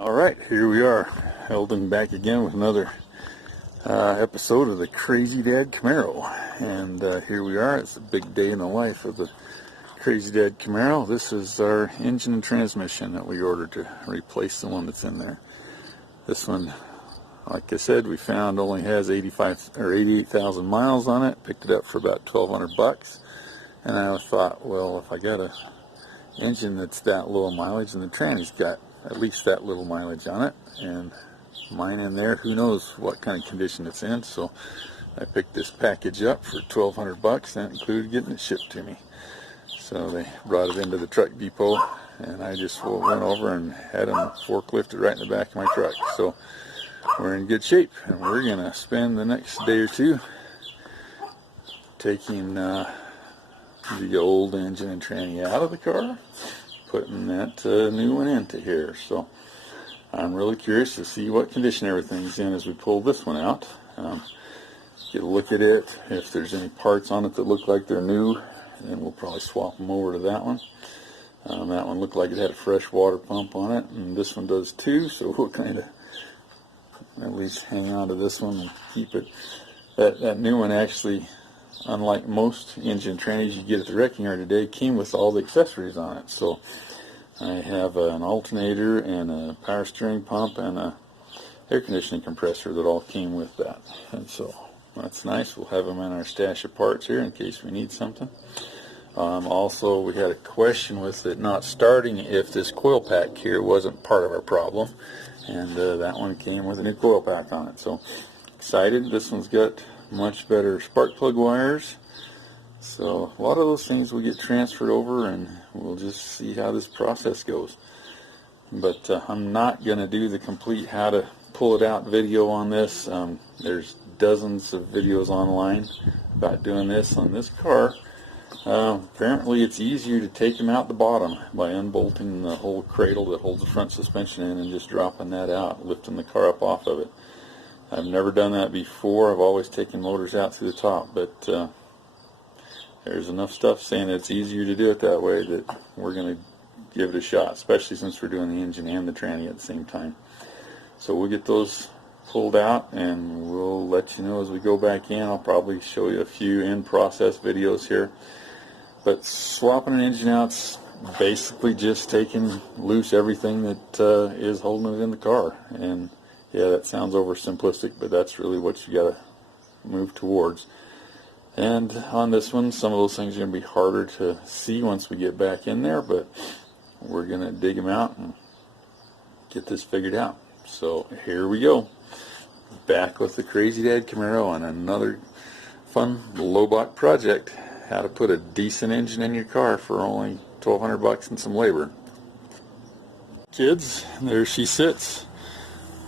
Alright, here we are, Eldon back again with another episode of the Crazy Dad Camaro. And here we are, it's a big day in the life of the Crazy Dad Camaro. This is our engine and transmission that we ordered to replace the one that's in there. This one, like I said, we found only has 88,000 miles on it. Picked it up for about $1,200. And I thought, well, if I got a engine that's that low mileage and the tranny's got at least that little mileage on it, and mine in there, who knows what kind of condition it's in. So I picked this package up for $1,200. That included getting it shipped to me. So they brought it into the truck depot, and I just went over and had them forklift it right in the back of my truck. So we're in good shape, and we're gonna spend the next day or two taking the old engine and tranny out of the car, putting that new one into here. So I'm really curious to see what condition everything's in as we pull this one out. Get a look at it. If there's any parts on it that look like they're new, then we'll probably swap them over to that one. That one looked like it had a fresh water pump on it, and this one does too, so we'll kind of at least hang on to this one and keep it. That new one actually, unlike most engine trannies you get at the wrecking yard today, came with all the accessories on it. So I have an alternator and a power steering pump and a air conditioning compressor that all came with that. And so that's nice. We'll have them in our stash of parts here in case we need something. Also, we had a question with it not starting if this coil pack here wasn't part of our problem. And that one came with a new coil pack on it. So excited. This one's got much better spark plug wires, so a lot of those things will get transferred over, and we'll just see how this process goes. But I'm not going to do the complete how to pull it out video on this. There's dozens of videos online about doing this on this car. Apparently it's easier to take them out the bottom by unbolting the whole cradle that holds the front suspension in and just dropping that out, lifting the car up off of it. I've never done that before. I've always taken motors out through the top, but there's enough stuff saying that it's easier to do it that way that we're going to give it a shot, especially since we're doing the engine and the tranny at the same time. So we'll get those pulled out, and we'll let you know as we go back in. I'll probably show you a few in-process videos here. But swapping an engine out's basically just taking loose everything that is holding it in the car. And yeah, that sounds oversimplistic, but that's really what you got to move towards. And on this one, some of those things are going to be harder to see once we get back in there, but we're going to dig them out and get this figured out. So here we go. Back with the Crazy Dad Camaro on another fun low-bot project. How to put a decent engine in your car for only $1,200 and some labor. Kids, there she sits.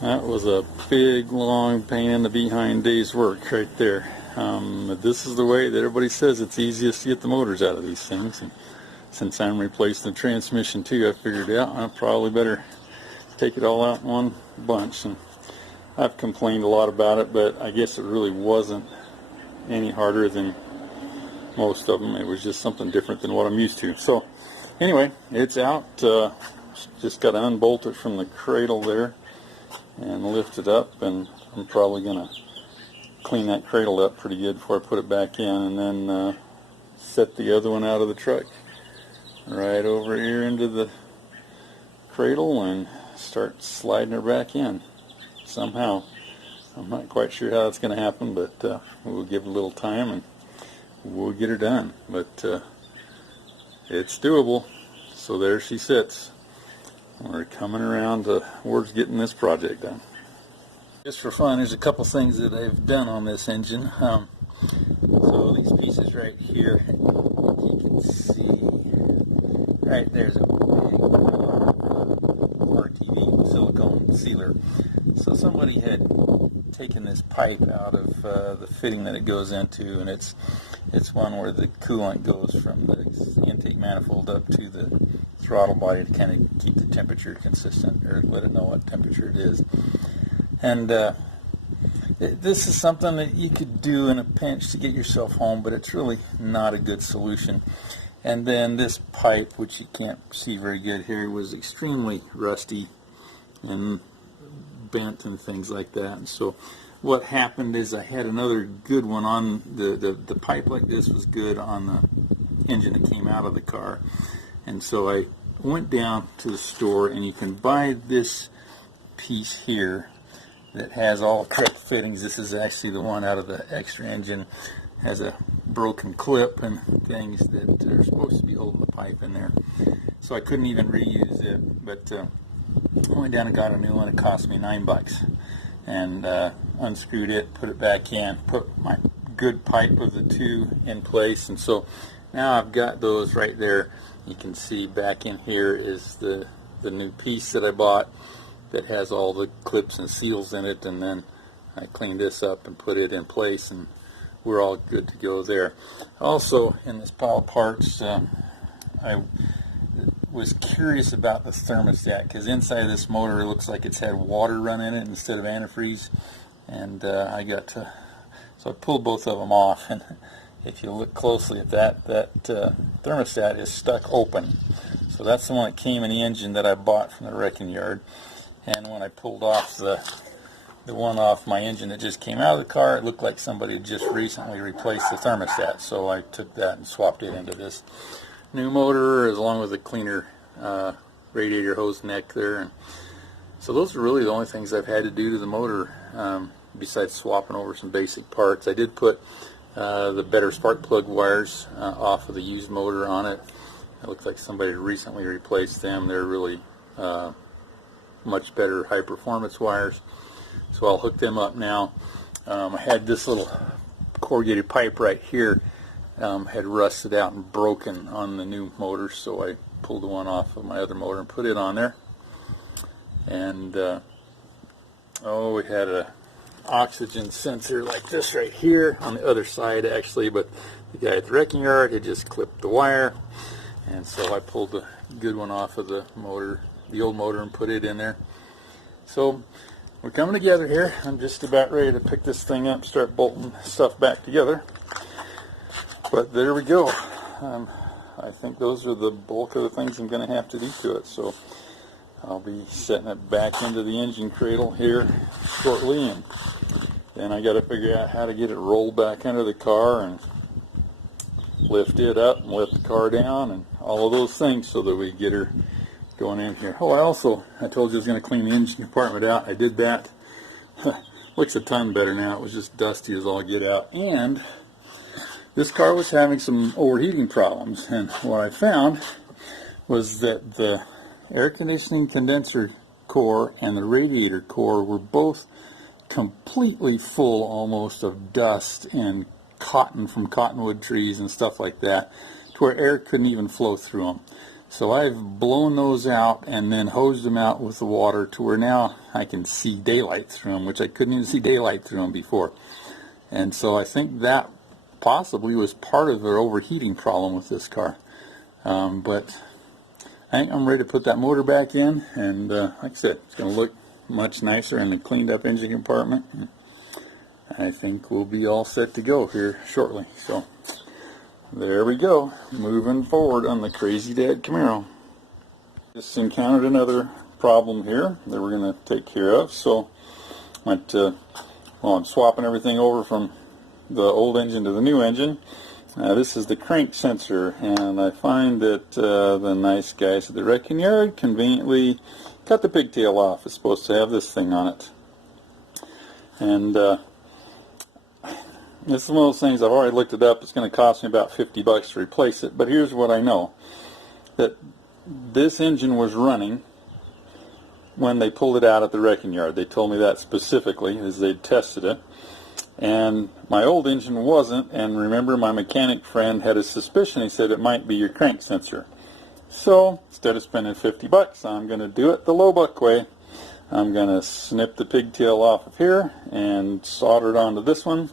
That was a big, long pain in the behind day's work right there. This is the way that everybody says it's easiest to get the motors out of these things. And since I'm replacing the transmission too, I figured out I probably better take it all out in one bunch. And I've complained a lot about it, but I guess it really wasn't any harder than most of them. It was just something different than what I'm used to. So anyway, it's out. Just got to unbolt it from the cradle there and lift it up, and I'm probably going to clean that cradle up pretty good before I put it back in, and then set the other one out of the truck right over here into the cradle and start sliding her back in somehow. I'm not quite sure how that's going to happen, but we'll give it a little time and we'll get her done. But it's doable. So there she sits. We're coming around towards getting this project done. Just for fun, there's a couple things that I've done on this engine. So these pieces right here, you can see, right there's a big RTV silicone sealer. So somebody had taken this pipe out of the fitting that it goes into, and it's one where the coolant goes from the intake manifold up to the throttle body to kind of keep the temperature consistent, or let it know what temperature it is. And this is something that you could do in a pinch to get yourself home, but it's really not a good solution. And then this pipe, which you can't see very good here, was extremely rusty and bent and things like that. And so what happened is I had another good one on the pipe like this was good on the engine that came out of the car. And so I went down to the store, and you can buy this piece here that has all the correct fittings. This is actually the one out of the extra engine. Has a broken clip and things that are supposed to be holding the pipe in there. So I couldn't even reuse it, but I went down and got a new one. It cost me $9, and unscrewed it, put it back in, put my good pipe of the two in place, and so now I've got those right there. You can see back in here is the new piece that I bought that has all the clips and seals in it, and then I cleaned this up and put it in place, and we're all good to go there. Also, in this pile of parts, I was curious about the thermostat, because inside of this motor it looks like it's had water run in it instead of antifreeze, and so I pulled both of them off, and if you look closely at that thermostat is stuck open. So that's the one that came in the engine that I bought from the wrecking yard, and when I pulled off the one off my engine that just came out of the car, it looked like somebody had just recently replaced the thermostat, so I took that and swapped it into this new motor along with a cleaner radiator hose neck there. And so those are really the only things I've had to do to the motor, besides swapping over some basic parts. I did put the better spark plug wires off of the used motor on it. It looks like somebody recently replaced them. They're really much better high performance wires, so I'll hook them up now. I had this little corrugated pipe right here had rusted out and broken on the new motor, so I pulled the one off of my other motor and put it on there. And we had a oxygen sensor like this right here on the other side actually, but the guy at the wrecking yard had just clipped the wire, and so I pulled the good one off of the motor, the old motor, and put it in there. So we're coming together here. I'm just about ready to pick this thing up, start bolting stuff back together. But there we go. I think those are the bulk of the things I'm going to have to do to it. So I'll be setting it back into the engine cradle here shortly, and then I got to figure out how to get it rolled back under the car and lift it up and lift the car down and all of those things so that we get her going in here. Oh, I told you I was going to clean the engine compartment out. I did that. Looks a ton better now. It was just dusty as all get out. And this car was having some overheating problems, and what I found was that the air conditioning condenser core and the radiator core were both completely full almost of dust and cotton from cottonwood trees and stuff like that, to where air couldn't even flow through them. So I've blown those out and then hosed them out with the water to where now I can see daylight through them, which I couldn't even see daylight through them before. And so I think that possibly was part of their overheating problem with this car. But I think I'm ready to put that motor back in, and like I said, it's going to look much nicer in the cleaned up engine compartment. I think we'll be all set to go here shortly. So there we go, moving forward on the Crazy Dad Camaro. Just encountered another problem here that we're going to take care of. So I'm swapping everything over from the old engine to the new engine. This is the crank sensor, and I find that the nice guys at the wrecking yard conveniently cut the pigtail off. It's supposed to have this thing on it. And this is one of those things, I've already looked it up. It's going to cost me about $50 to replace it, but here's what I know. That this engine was running when they pulled it out at the wrecking yard. They told me that specifically, as they'd tested it. And my old engine wasn't, and remember, my mechanic friend had a suspicion. He said it might be your crank sensor. So instead of spending $50, I'm going to do it the low buck way. I'm going to snip the pigtail off of here and solder it onto this one,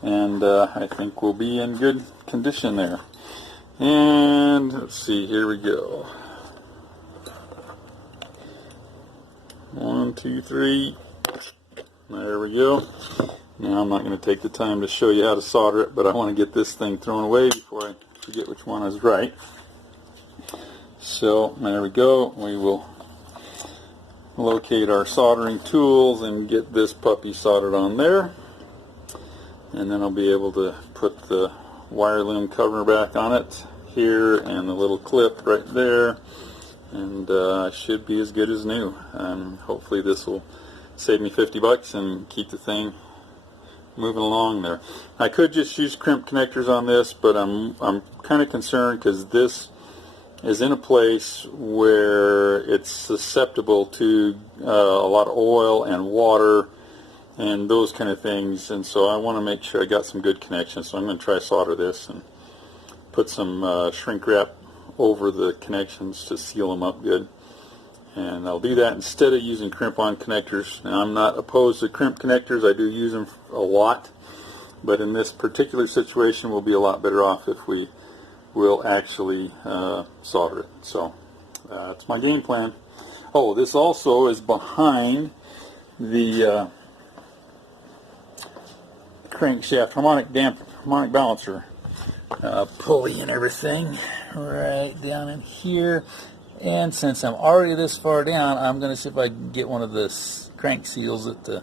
and I think we'll be in good condition there. And let's see, here we go. 1, 2, 3. There we go. Now I'm not going to take the time to show you how to solder it, but I want to get this thing thrown away before I forget which one is right. So there we go. We will locate our soldering tools and get this puppy soldered on there. And then I'll be able to put the wire loom cover back on it here and the little clip right there, and should be as good as new. Hopefully this will save me 50 bucks and keep the thing moving along there. I could just use crimp connectors on this, but I'm kind of concerned because this is in a place where it's susceptible to a lot of oil and water and those kind of things, and so I want to make sure I got some good connections. So I'm going to try solder this and put some shrink wrap over the connections to seal them up good. And I'll do that instead of using crimp-on connectors. Now, I'm not opposed to crimp connectors. I do use them a lot, but in this particular situation we'll be a lot better off if we will actually solder it. So that's my game plan. Oh, this also is behind the crankshaft harmonic balancer pulley and everything right down in here. And since I'm already this far down, I'm going to see if I can get one of the crank seals at the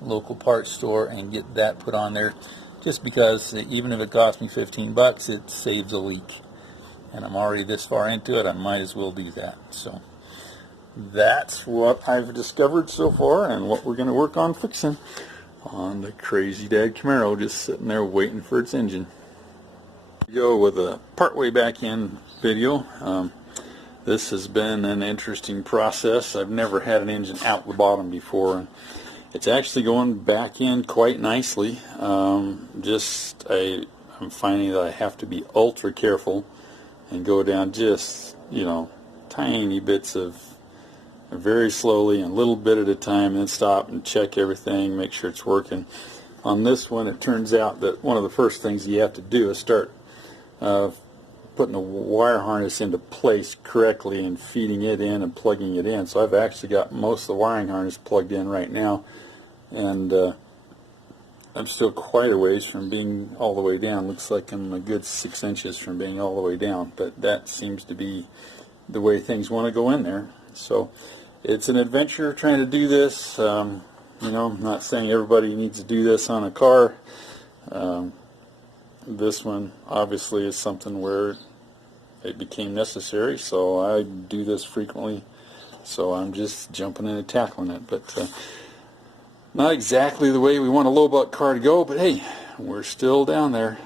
local parts store and get that put on there, just because even if it costs me 15 bucks, it saves a leak. And I'm already this far into it, I might as well do that. So that's what I've discovered so far and what we're going to work on fixing on the Crazy Dad Camaro, just sitting there waiting for its engine. Go with a partway back in video. This has been an interesting process. I've never had an engine out the bottom before, and it's actually going back in quite nicely. I'm finding that I have to be ultra careful and go down just, tiny bits of very slowly and a little bit at a time, and then stop and check everything, make sure it's working. On this one, it turns out that one of the first things you have to do is start putting the wire harness into place correctly and feeding it in and plugging it in. So I've actually got most of the wiring harness plugged in right now, and I'm still quite a ways from being all the way down. Looks like I'm a good 6 inches from being all the way down, but that seems to be the way things want to go in there. So it's an adventure trying to do this. I'm not saying everybody needs to do this on a car. This one obviously is something where it became necessary, so I do this frequently, so I'm just jumping in and tackling it. But not exactly the way we want a low buck car to go, but hey, we're still down there.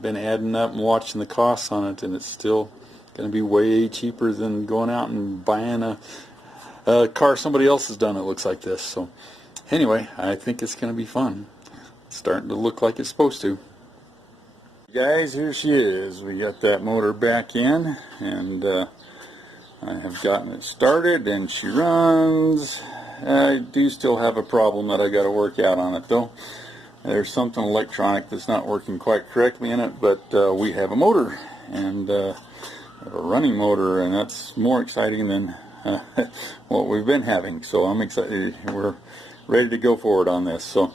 Been adding up and watching the costs on it, and it's still going to be way cheaper than going out and buying a car somebody else has done. It looks like this. So anyway, I think it's going to be fun. It's starting to look like it's supposed to. Guys, here she is. We got that motor back in, and I have gotten it started, and she runs. I do still have a problem that I got to work out on it, though. There's something electronic that's not working quite correctly in it, but we have a motor, and a running motor, and that's more exciting than what we've been having. So I'm excited. We're ready to go forward on this. So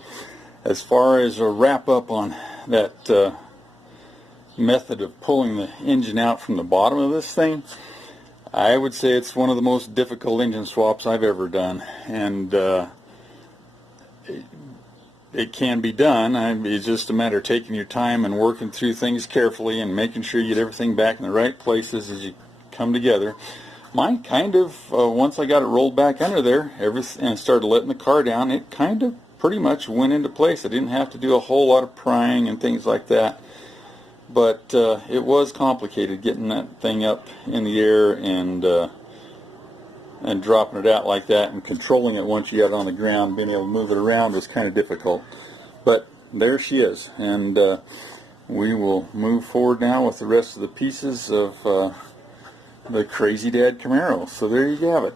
as far as a wrap up on that method of pulling the engine out from the bottom of this thing, I would say it's one of the most difficult engine swaps I've ever done, and it can be done. It's just a matter of taking your time and working through things carefully and making sure you get everything back in the right places as you come together. Mine kind of, once I got it rolled back under there and started letting the car down, it kind of pretty much went into place. I didn't have to do a whole lot of prying and things like that. But it was complicated getting that thing up in the air and dropping it out like that, and controlling it once you got it on the ground. Being able to move it around was kind of difficult. But there she is, and we will move forward now with the rest of the pieces of the Crazy Dad Camaro. So there you have it.